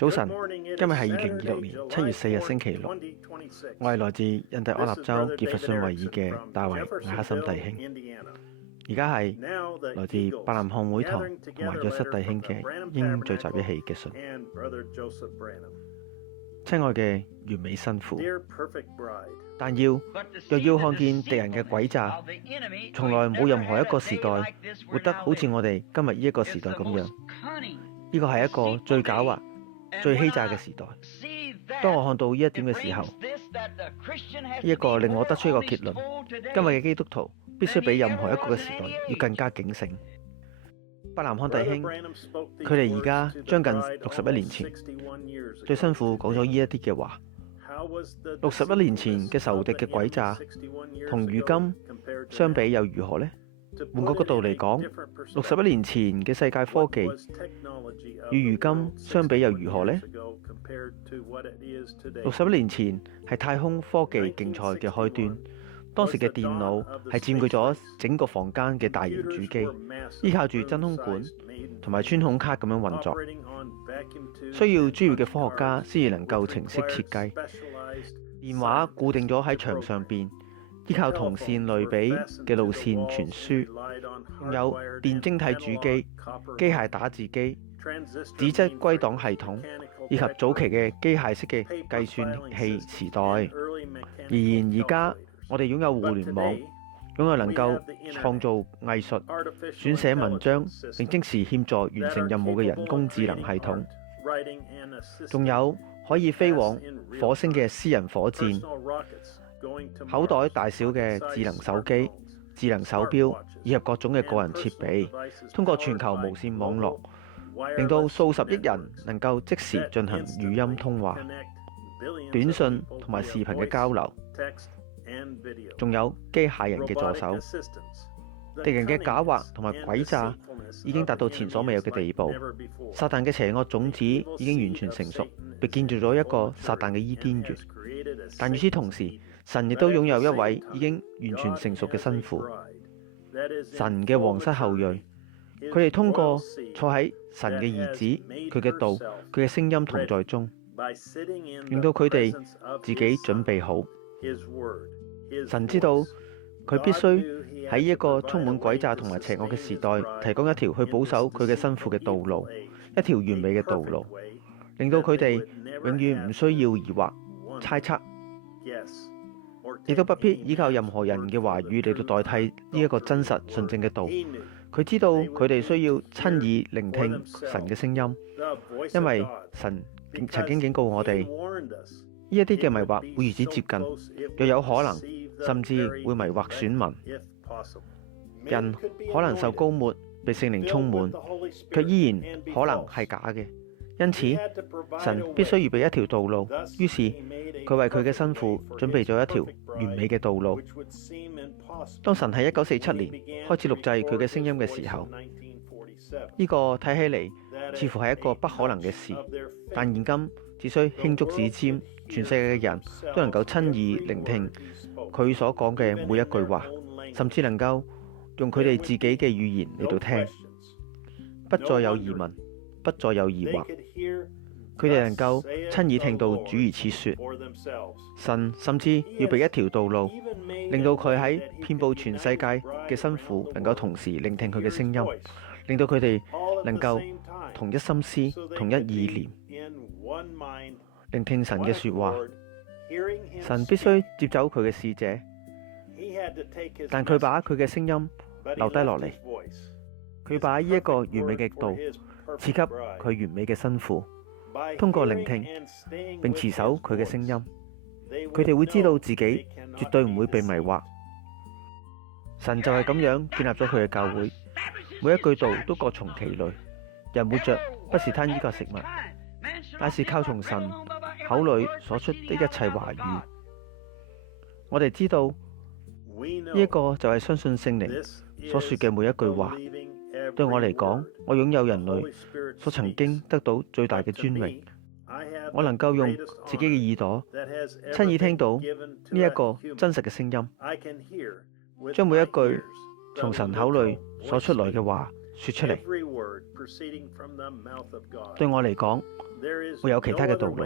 早晨，今日係2026年7月4日星期六。我係來自印第安納州傑佛遜維爾嘅大衛艾克森弟兄。而家係來自伯南漢會堂同埋約瑟弟兄嘅應聚集一起嘅信。親愛嘅完美新婦，但若要看見敵人嘅詭詐，從來冇任何一個時代活得好似我哋今日呢一個時代咁樣。呢個係一個最狡猾、最欺詐嘅時代。當我看到呢一點嘅時候，呢一個令我得出一個結論：今日嘅基督徒必須比任何一個嘅時代要更加警醒。伯南漢弟兄，佢哋而家將近61年前對新婦講咗呢一啲嘅話。61年前嘅仇敵嘅詭詐，同如今相比又如何呢？換個角度嚟講，61年前嘅世界科技與如今相比又如何呢？61年前係太空科技競賽嘅開端，當時嘅電腦係佔據咗整個房間嘅大型主機，依靠住真空管同埋穿孔卡咁樣運作，需要專業嘅科學家先至能夠程式設計。電話固定咗喺牆上邊，依靠銅線類比嘅路線傳輸，仲有電晶體主機、機械打字機、紙質歸檔系統，以及早期嘅機械式嘅計算器時代。而家我哋擁有互聯網，擁有能夠創造藝術、撰寫文章並即時協助完成任務嘅人工智能系統，仲有可以飛往火星嘅私人火箭、口袋大小嘅智能手機、智能手錶以及各種嘅個人設備，通過全球無線網絡，令到數十億人能夠即時進行語音通話、短信同埋視頻嘅交流，仲有機械人嘅助手。敵人嘅狡猾同埋詭詐已經達到前所未有嘅地步，撒旦嘅邪惡種子已經完全成熟，被建造咗一個撒旦嘅伊甸園。但與此同時，神亦都擁有一位已經完全成熟嘅新婦，神嘅皇室後裔。佢哋通過坐喺神嘅兒子、佢嘅道、佢嘅聲音同在中，令到佢哋自己準備好。神知道佢必須喺一個充滿詭詐同埋邪惡嘅時代，提供一條去保守佢嘅新婦嘅道路，一條完美嘅道路，令到佢哋永遠唔需要疑惑、猜測，亦都不必依靠任何人嘅話語嚟到代替呢一個真實純正嘅道。佢知道佢哋需要親耳聆聽神嘅聲音，因為神曾經警告我哋，呢一啲嘅迷惑會如此接近，若有可能，甚至會迷惑選民。人可能受膏抹，被聖靈充滿，卻依然可能係假嘅。因此，神必須預備一條道路。於是，佢為佢嘅新婦準備咗一條完美嘅道路。當神喺1947年開始錄製佢嘅聲音嘅時候，呢個睇起嚟似乎係一個不可能嘅事，但現今只需輕觸指尖，全世界嘅人都能夠親耳聆聽佢所講嘅每一句話，甚至能夠用佢哋自己嘅語言嚟到聽，不再有疑問，不再有疑惑。佢哋能夠親耳聽到主如此說。神甚至要俾一條道路，令到佢喺遍佈全世界嘅新婦能夠同時聆聽佢嘅聲音，令到佢哋能夠同一心思、同一意念聆聽神嘅說話。神必須接走佢嘅使者，但佢把佢嘅聲音留低落嚟。佢把呢一個完美嘅道賜給佢完美嘅新婦，通過聆聽並持守佢嘅聲音，佢哋會知道自己絕對唔會被迷惑。神就係咁樣建立咗佢嘅教會，每一句道都各從其類。人活着不是單依靠食物，但是靠從神口裏所出的一切話語。我哋知道呢一個就係相信聖靈所說嘅每一句話。對我嚟講，我擁有人類所曾經得到最大嘅尊榮。我能夠用自己嘅耳朵親耳聽到呢一個真實嘅聲音，將每一句從神口裏所出來嘅話說出嚟。對我嚟講，沒有其他嘅道路。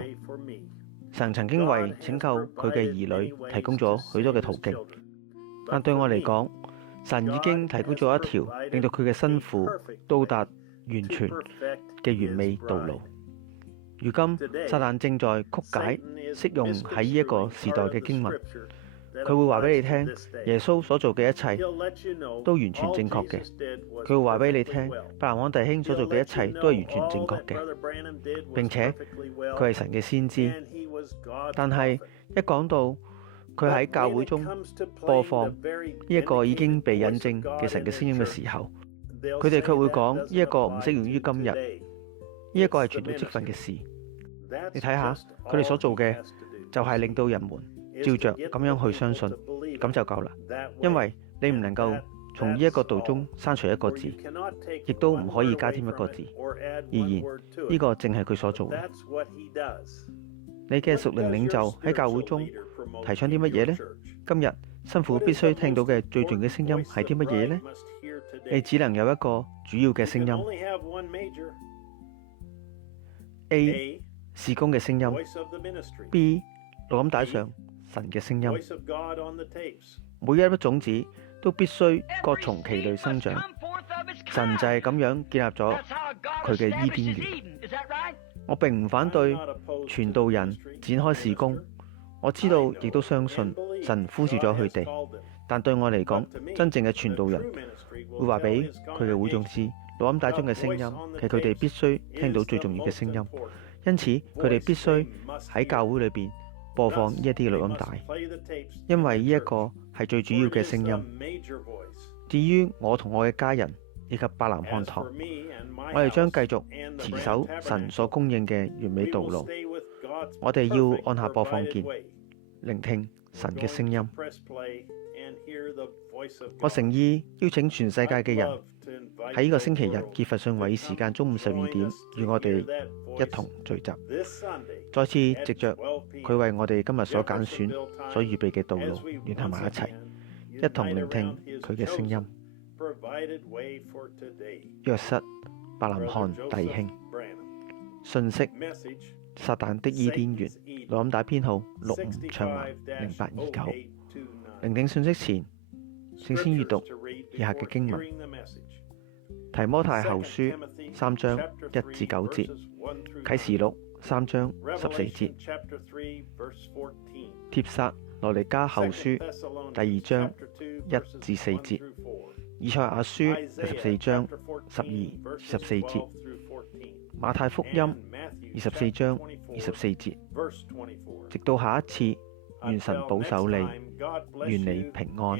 神曾經為拯救佢嘅兒女提供咗許多嘅途徑，但對我嚟講，神已經提供咗一條令到佢嘅新婦到達完全嘅完美道路。如今撒旦正在曲解適用喺呢一個時代嘅經文，佢會話俾你聽，耶穌所做嘅一切都完全正確嘅。佢會話俾你聽，伯南康弟兄所做嘅一切都係完全正確嘅，並且佢係神嘅先知。但係一講到佢喺教會中播放呢一個已經被引證嘅神嘅聲音嘅時候，佢哋卻會講呢一個唔適用於今日，呢一個係傳道職分嘅事。你睇下佢哋所做嘅就係令到人們照着咁樣去相信，咁就夠啦。因為你唔能夠從呢一個道中刪除一個字，亦都唔可以加添一個字。然而呢個正係佢所做嘅。你嘅屬靈領袖喺教會中提倡啲乜嘢呢？今日新婦必須聽到嘅最重要嘅聲音係啲乜嘢呢？你只能有一個主要嘅聲音。A. 事工嘅聲音。B. 錄音帶上神嘅聲音。每一粒種子都必須各從其類生長。神就係咁樣建立咗佢嘅伊甸園。我並唔反對傳道人展開事工，我知道亦都相信神呼召咗佢哋。但對我嚟講，真正嘅傳道人會話俾佢嘅會眾知，錄音帶中嘅聲音係佢哋必須聽到最重要嘅聲音。因此佢哋必須喺教會裏邊播放呢一啲嘅錄音帶，因為呢一個係最主要嘅聲音。至於我同我嘅家人以及伯南翰堂，我哋將繼續持守神所供應嘅完美道路。我哋要按下播放鍵，聆聽神嘅聲音。我誠意邀請全世界嘅人喺呢個星期日傑佛遜韋時間中午12點，與我哋一同聚集，再次藉着佢為我哋今日所揀選、所預備嘅道路聯合埋一齊，一同聆聽佢嘅聲音。約瑟伯南翰弟兄，信息：撒旦的伊甸園，錄音帶編號65長環0829。聆聽信息前，請先閱讀以下嘅經文：提摩太後書3章1至9節，啟示錄3章14節，帖撒羅尼迦後書第2章1至4節，以賽亞書第14章12、14節，馬太福音24章24節。直到下一次，願神保守你，願你平安。